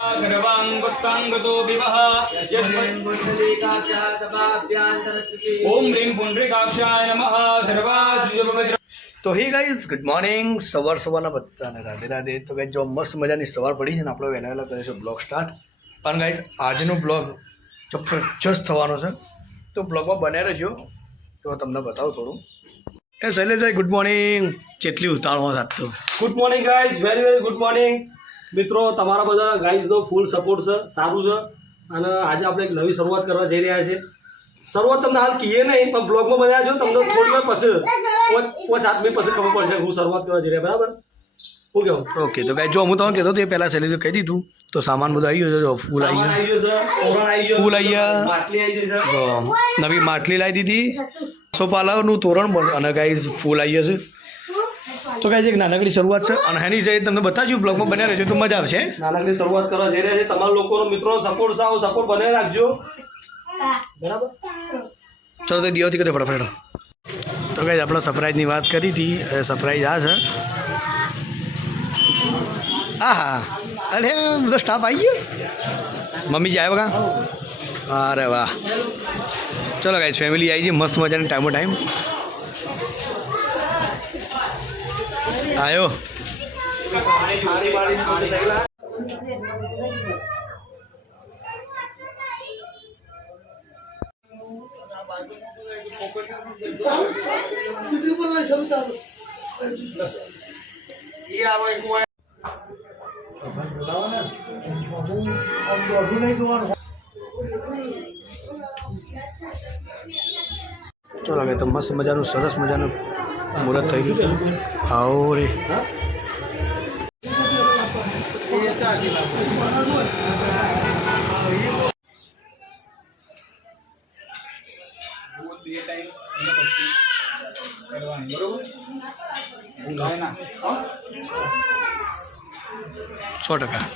सर्वांगस्तांगतो विवह यस्मिन् पुंडरीकाक्षः सभाभ्यान्तरस्थिति ओम ह्रीं पुंडरीकाक्षाय नमः सर्वासुभद्र। તો હે ગાઈઝ ગુડ મોર્નિંગ સવારના બધાને રાધે રાધે. તો ગાઈઝ જો મસ્ત મજાની સવાર પડી છે ને આપણે વહેલા વહેલા કરીશું બ્લોગ સ્ટાર્ટ. અને ગાઈઝ આજનો બ્લોગ જબરજસ્ત થવાનો છે, તો બ્લોગમાં બન્યા રહેજો. તો તમને બતાવું થોડું. એ શૈલેષભાઈ ગુડ મોર્નિંગ. કેટલી ઉતાળમાં સાથ તો good morning guys, very very good morning મિત્રો. તમારા બધા ગાઈઝનો ફૂલ સપોર્ટ છે, સારું છે. અને આજે આપણે એક નવી શરૂઆત કરવા જઈ રહ્યા છીએ. શરૂઆત તમને હાલ કહીએ નહીં, પણ બ્લોગમાં બનાવ્યા છો તમને થોડી વાર પછી 5-7 મિનિટ પછી ખબર પડશે હું શરૂઆત કરવા જઈ રહ્યા. બરાબર? શું કહેવું? ઓકે. તો ગાઈઝ જો હું તમને કહેતો તો એ પહેલાં શૈલેષે કહી દીધું, તો સામાન બધું આવી ગયો છે. ફૂલ આવી ગયો, ફૂલ આવી ગયા, માટલી આવી ગઈ છે, તો નવી માટલી લાવી દીધી, સોપાલાનું તોરણ બન, અને ગાઈઝ ફૂલ આવી જશે. તો ગાઈઝ એક નાનકડી શરૂઆત છે, અને એની જઈ તમને બતાવ્યું બ્લોગમાં બન્યા રહેજો તો મજા આવશે. નાનકડી શરૂઆત કરવા જઈ રહ્યા છે. તમારા લોકોનો મિત્રોનો સપોર્ટ સાવ સપોર્ટ બનાવી રાખજો. બરાબર? ચલો તો દિવાથી કદે ફટાફટ. તો ગાઈઝ આપણે સરપ્રાઈઝની વાત કરી હતી, સરપ્રાઈઝ આ છે. હા હા, અરે બધો સ્ટાફ આવી ગયો. મમ્મી જાય બગા. અરે વાહ. ચલો ગાઈઝ ફેમિલી આવી છે મસ્ત મજાની ટાઈમો ટાઈમ આવ્યો. ચલો કે તો મસ્ત મજાનું સરસ મજાનું મુહૂર્ત થઈ ગયું છે. આવો રે. સો ટકા.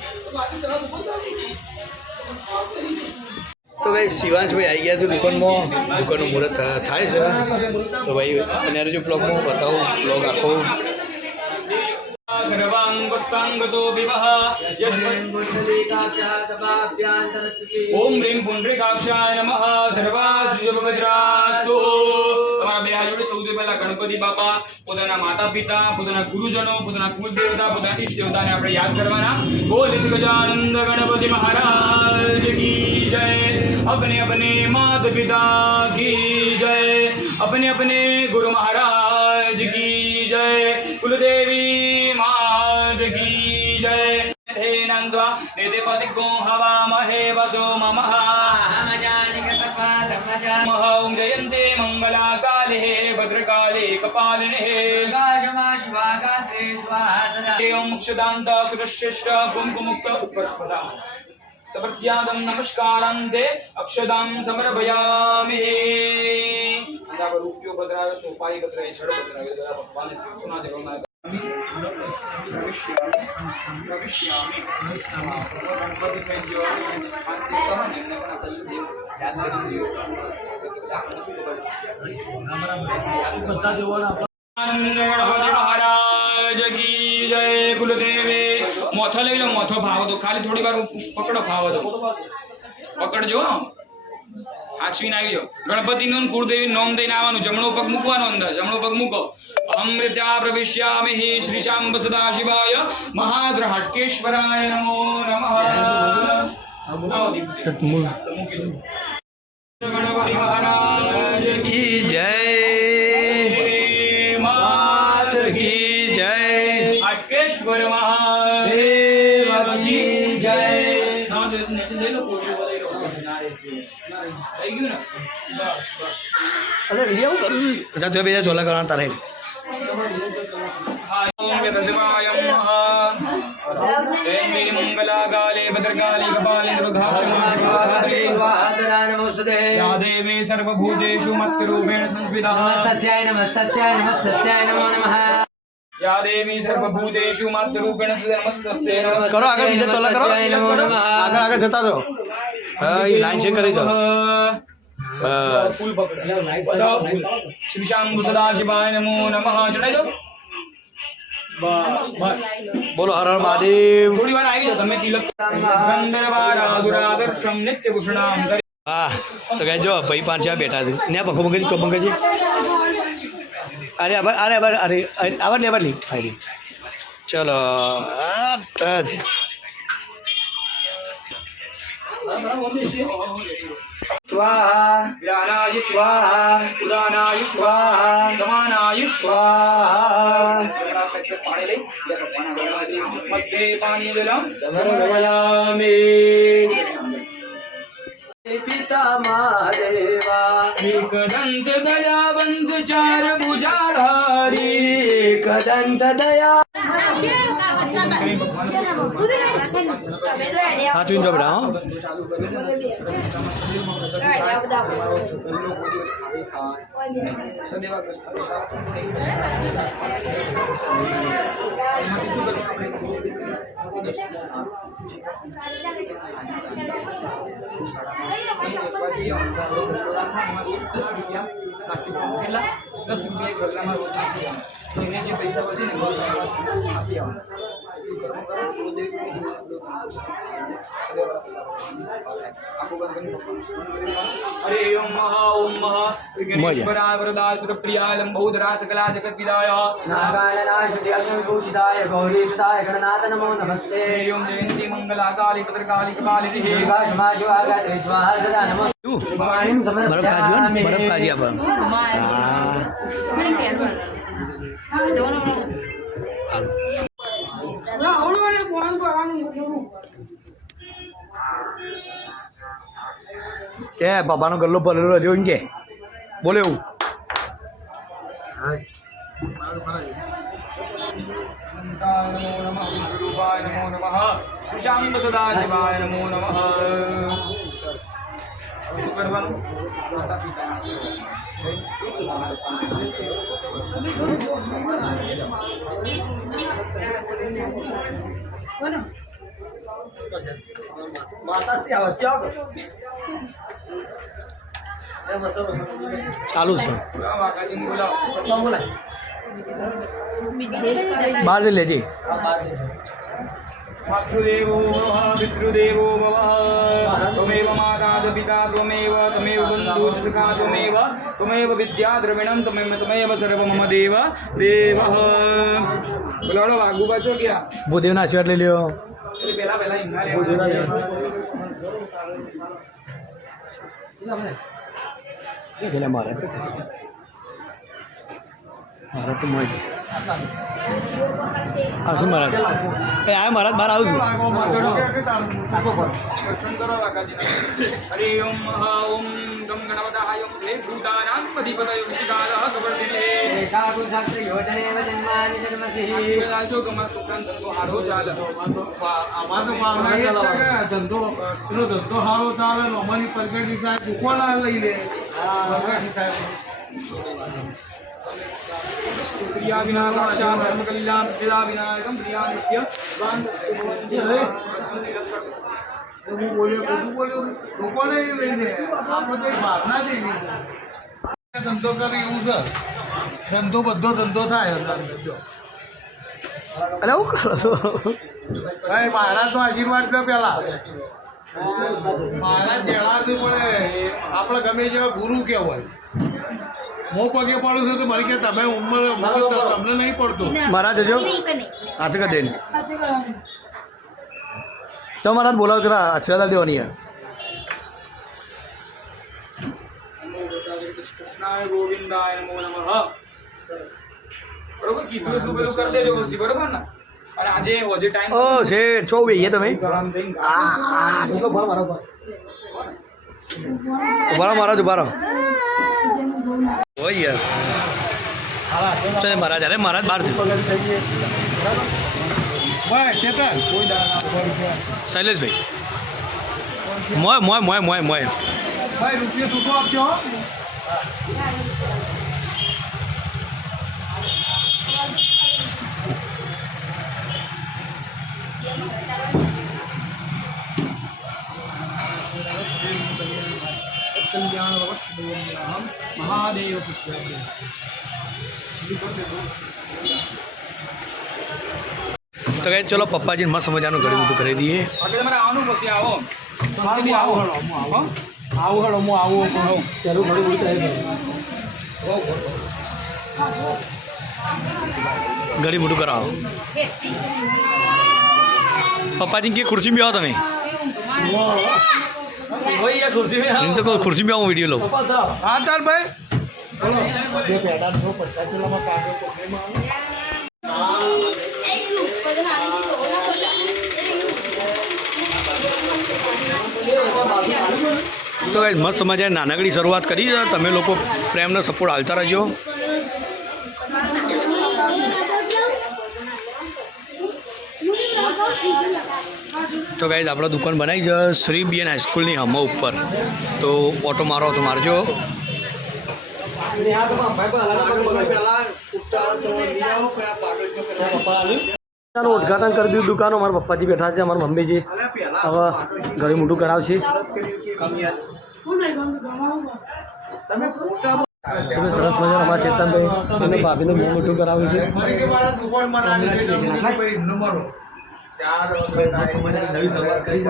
તો ભાઈ શિવાંશભાઈ આવી ગયા છે દુકાનમાં. દુકાનનું મુહૂર્ત થાય છે, તો ભાઈ અને જો બ્લોગમાં બતાવું બ્લોગ આખો. सर्वांगस्तांगतो विवह यस्मिन् पुंडरीकाक्षः सभाभ्यान्तरस्थिति ओम ह्रीं पुंडरीकाक्षाय नमः सर्वासुभद्रास्तु. તમારા બે હાથ જોડે સૌથી પહેલા ગણપતિ બાપા, પોતાના માતા પિતા, પોતાના ગુરુજનો, પોતાના કુલદેવતા, પોતાના ઈષ્ટ દેવતાને આપણે યાદ કરવાના. બોલ શ્રી ગજાનંદ ગણપતિ મહારાજ કી જય. अपने अपने माता पिता की जय, अपने अपने गुरु महाराज की जय, कुलदेवी मात की जय. हे नंद्वा नेते पतिको हवामहे वसो ममः ओम जयन्ते मंगला काले भद्रकाले कपालिने ओम मोक्षदान्त कृतश्रेष्ठ कुंकुमुक्त उपरपदा समर्पयामि नमस्कारान्ते अक्षदां समर्पयामि. अंधा रूपियो बदरायो सोपाई बदराय छड़ बदरायो दादा भगवान तीर्थोना देवना भविष्यामि गणपति सैन्यो शांति समाने नमः तस्देव याद करियो બધા દેવોના आनंद गणपति महाराज की जय. कुलदेवे मोथो लई लो, मोथो भाव दो, खाली थोड़ी बार पकड़ो, भाव दो, पकड़જો. હાચવીને આવી જાઓ. ગણપતિનું કુળદેવી નોમ દઈને આવવાનું. જમણો પગ મૂકવાનો અંદર, જમણો પગ મૂકો. અમૃત્યા પ્રવિશ્યામિ શ્રીશાંબ સદાશિવાય મહાગ્રહટકેશ્વરાય નમો નમઃ. ગણપતિ મહારાજ કી જય. માત કી જય. હટકેશ્વર મહાદેવ કી જય. નામ નીચે લઈ લો, કોડિયો બતાવી લો. થઈ ગયું ને? બસ બસ. અરે વિડીયો કરું છું. બીજા ચોલા કરવાના તારે. ओम यतशिवाय नमः. देवी मंगलाकाले भद्रकाली कपाले दुर्गाक्षमाधिपते स्वाहा नमोस्तुते. या देवी सर्वभूतेषु मत्रूपेण संस्थिता नमस्तस्याय नमस्तस्याय नमस्तस्याय नमो नमः. या देवी सर्वभूतेषु मत्रूपेण संस्थिता नमस्तस्यै नमः. કરો આગળ બીજા ચોલા કરો. આગળ આગળ જતા દો. હા એ લાઈન ચેક કરી દો. બસ. फूल पकड़ो. श्री शांब सदाशिवाय नमो नमः. चढ़ाई दो. બસ બસ બોલો હર હર મહાદેવ. થોડી વાર આવી જાઓ તમે તિલક ગંધર્વારાધુરાદર્શમ નિત્યભૂષણામ હા તો કઈ જો ભાઈ પાંચ બેઠા છે ને પંખો પંખી ચોપ પંખી અરે આભાર અરે આભાર અરે આભાર ને આભાર નહીં હારી ચલો સ્વાહા જ્ઞાનાય સ્વાહા ઉદાનાય સ્વાહા સમાનાય સ્વાહા પાણી લઈ મધ્યે પાણી જલમ સમર્પયામિ પિતા મહાદેવા એકદંત દયાવંત ચાર ભુજાધારી એકદંત દયા હાથ વીન જો બેટા હો हरे ओम महा विघ्नेश्वराय वरदाय सुरप्रियाय लंबोदराय सकला जगद्विदाय नारायणाय शुद्धाय विभूषिताय गौरीसुताय गणनाथ नमो नमस्ते हरे ओम जयंती मंगला काली भद्रकाली काली देवा क्षमा शिवा गायत्री स्वाहा सदा नमो वाणीं બરફ ખાજી હો ને બરફ ખાજી આપણે કે બાબાનો ગલ્લો ભરેલો રહ્યો એમ કે બોલે એવું नमो नमः विष्णुरूपाय नमो नमः शाम्ब सदाशिवाय नमो नमः શું કરવાનું માતા પિતાના માતાશ્રી આવે છે ચાલુ છે વાકાજીને બોલાવો બોલાય બહાર જઈ લેજે मातृदेवो भवः पितृदेवो भवः त्वमेव माता च पिता त्वमेव बन्धुः सखा त्वमेव विद्या द्रविणं त्वमेव सर्व मम देव देवः બોલાડો વાગુ પાછો ક્યાં ભૂદેવના આશીર્વાદ લઈ લ્યો એટલે પહેલા હિંગા પેલા મારા તો મોજ આવશું મહારાજ એ આ મહારાજ બહાર આવું છું દર્શન કરો વાકાજી હરે ઓમ ઓમ ગમ ગણપતાય ઓમ હે ભૂતાનાં અધિપતય વિશિકાલઃ કબર્દિલે એકાકુ શાસ્ત્ર યોજનેવ જન્માનિ જન્મસિ રાજો ગમર છોકરાનો ધંધો હારો ચાલે આમાં તો ભાવના એ જ છે કે ધંધો એનો ધંધો સારો ચાલે લોમાની પરગડી સાહેબ દુકાન લઈ લે પરગડી સાહેબ પ્રિયા વિના સાક્ષાત ધર્મ કલ્યાણ પ્રિયા વિનાયકમ પ્રિયા નિત્ય હું બોલ્યો બધું બોલ્યો લોકોને એ લઈ લે આપણે તો એક ભાવના જ એવી છે ધંધો કરે એવું છે ધંધો બધો ધંધો થાય અરે હું કરો છો ભાઈ મહારાજ તો આશીર્વાદ કર્યો પેલા મહારાજ જણાવતું પડે આપણે ગમે જેવા ગુરુ કહેવાય હું પગે પડું છું તો મારી કે તમે ઉંમર તમને નહીં પડતું મહારાજ હજો હાથ કર દેને તો મહારાજ બોલાવો જરા આશીર્વાદ દેવાની યાર કૃષ્ણાય ગોવિંદાય નમો નમઃ બરોબર કીધું એટલું પેલું કરી દેજો પછી બરોબર ને અને આજે ટાઈમ ઓ શેઠ છો બેહીએ તમે ઉભા મહારાજ ઉભા રહો હોય યાર ચાલે મહારાજ અરે મહારાજ બહાર છે ભાઈ ચેતન શૈલેષભાઈ મોય મોય મોય મોય મોય ભાઈ રૂપિયા છૂટો આપજો કલ્યાણ મહાદેવ તો કહે ચલો પપ્પાજીને મસ્ત મજાનું ઘડી ઊંધું કરી દઈએ. બાકી તમારે આવવાનું પછી આવો હું આવું પેલું ઘણું બધું થાય ઘડી મોટું કરાવો. પપ્પાજી કે ખુરશી બી આવો તમે. ભાઈ યાર ખુરશી મેં એમ તો કહું ખુરશી બી આવું વિડીયો લઉં. પપ્પા તરફ હા તાર ભાઈ તો ગાઈસ મસ્ત મજાની નાનકડી શરૂઆત કરી છે. તમે લોકો પ્રેમનો સપોર્ટ હાલતા રહેજો. તો ગાઈસ આપણે દુકાન બનાવી છે શ્રી બીએન હાઈસ્કૂલની હમો ઉપર. તો ઓટો મારો તો મારજો. ચાલો ઉદઘાટન કરી દીધું દુકાનો. મારા પપ્પાજી બેઠા છે, અમારા મમ્મીજી હવે ઘરે મોટું કરાવશે. તમે સરસ મજાના અમારા ચેતનભાઈ અને ભાભીને બહુ મોટું કરાવ્યું છે. નવી શરૂઆત કરી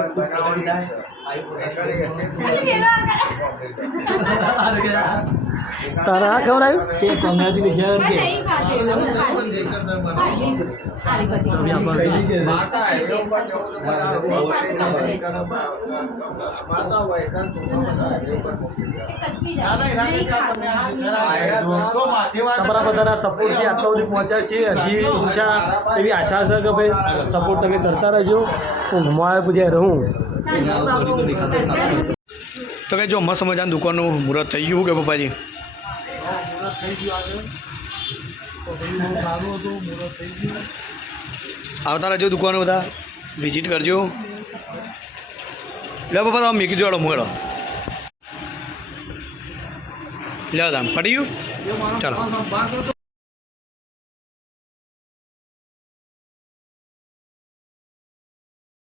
તારે આ ખબર આવ્યું કે કોંગ્રેચ્યુલેશન કે તમારા બધાના સપોર્ટથી આટલા સુધી પહોંચ્યા છીએ. હજી ઈચ્છા એવી આશા છે કે ભાઈ સપોર્ટ તમે કરતા રહેજો. હું ઘુમાવે પૂજ્યા રહું. તો કે જો મસ્ત મજાની દુકાનનું મુહૂર્ત થઈ ગયું કે પપ્પાજી? આવતા રહેજો દુકાનો બધા વિઝિટ કરજો. લે પપ્પા તમે મેકી જોડો મુહેડો લે તમે પડી ગયું ચાલો.